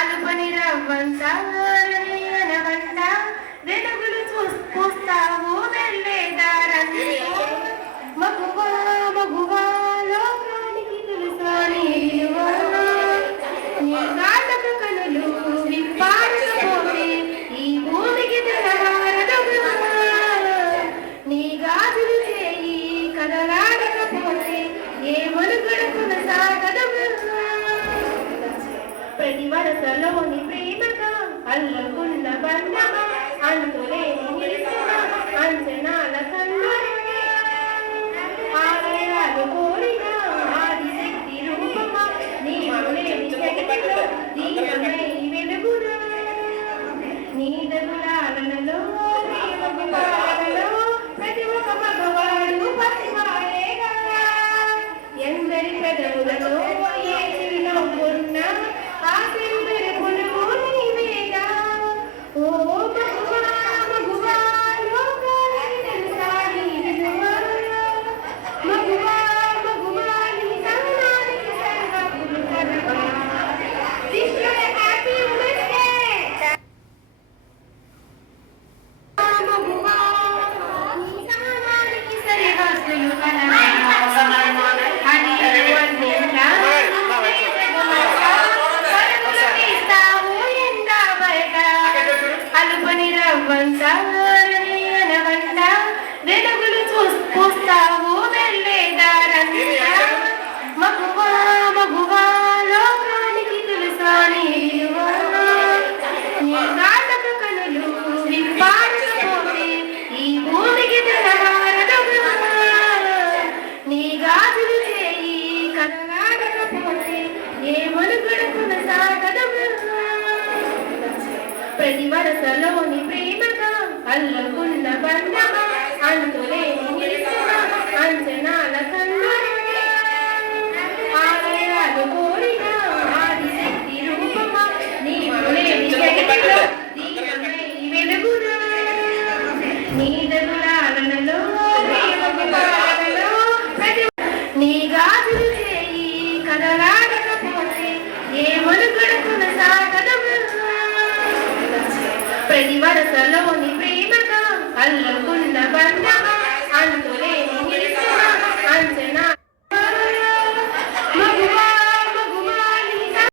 అలుపని రవ్వంత అనవంట వెలుగులు పూస్తావు వెళ్ళేదారన్నీ మగువా మగువా లోకానికి తెలుసా నీ విలువ నీ గాటకు కనులు విప్పారకపోతే ఈ భూమికి తెలవారదుగా నీ గాజులు చేయి కదలాడకపోతే ఏ మనుగడ కొనసాగదుగా ప్రతి వరసలోని ప్రేమగా అల్లుకున్న బంధమా అంతులేని నిలుసుగా అంచనాల కన్నా ఆలయాలు కోరిన ఆదిశక్తి రూపమా నీ మౌలేని జగతిలో దీనమై వెలుగురా నీడగులాలలో ప్రేమగులాలలో ప్రతి ఒక్క మగవాడు పసివాడేగా ఎందరి పెదవులలో ఏ చిరునవ్వున్నా ఆ పెరుగరు పులుగు నీవేగా ఓ మగువా మగువా లోకానికి తెలుసా నీ విలువ మగువా మగువా నీ సహనానికి సర్వపులు కరవా wish you a happy women's day మగువా నీ సహనానికి సరిహద్దులు కరవా అది వర్ణించా అలుపని రవ్వంత అనవంట వెలుగులు పూస్తావు వెళ్ళేదారన్నీ మగువా మగువా లోకానికి తెలుసా నీ విలువ నీ గాటకు కనులు విప్పారకపోతే ఈ భూమికి తెలవారదుగా నీ గాజులు చేయి కదలాడకపోతే ఏ మనుగడ కొనసాగదుగా ప్రతి వరసలోని ప్రేమగా అల్లుకున్న బంధమా అంతులేని నిలుసుగా అంచనాల కన్నా ఆలయాలు కోరిన ఆదిశక్తి రూపమా నీ మౌలేని జగతిలో దీనమై వెలుగురా నీడగులాలలో ప్రేమగులాలలో ప్రతి నీ గాజులు చేయి కదలాడకపోతే ఏ మనుగడ కొనసాగదుగా ప్రతి వరసలోని ప్రేమగా అల్లుకున్న బంధమా అంతు